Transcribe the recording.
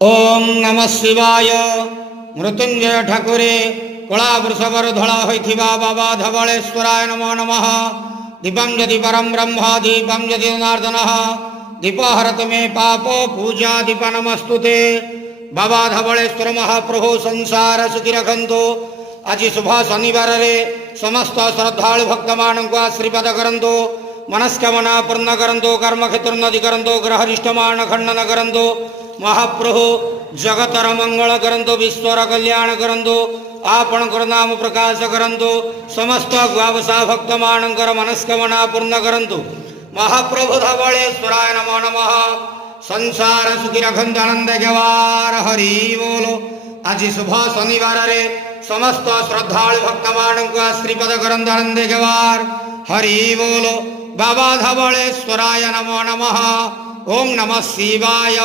ओम नमः शिवाय। मृत्युंजय ठाकुरे कला वृषभर धड़ा होइथिबा बाबा धवलेश्वराय नमो नमः। दीपं यदि परम ब्रह्म दीपं यदि जनार्दनः दीपहरत मे पापो पूजा दीप नमस्तुते। बाबा धवलेश्वर महाप्रभु संसार सुखी रखंतु। आज शुभ शनिवार रे समस्त श्रद्धालु भक्त मान को आशीर्वाद करंतु। मनस्कामना पूर्ण करंतु। कर्म क्षेत्र नदी करंतु। ग्रहरिष्टमान खंडन करंतु। महाप्रभु जगतर मंगल करंतु। विश्वर कल्याण करंतु। आपणकर नाम प्रकाश करंतु। समस्त द्वावसा भक्त मानकर मनस्कामना पूर्ण करंतु। महाप्रभु धवलेश्वराय नमो नमः। संसार सुखी रखंतु। आनंद गवार हरि बोलो। आज शुभ शनिवार रे समस्त श्रद्धालु भक्त मान को आशीर्वाद करंतु। आनंद गवार हरि बोलो। बाबा धवलेश्वराय नमो नमः। ओम नमः शिवाय।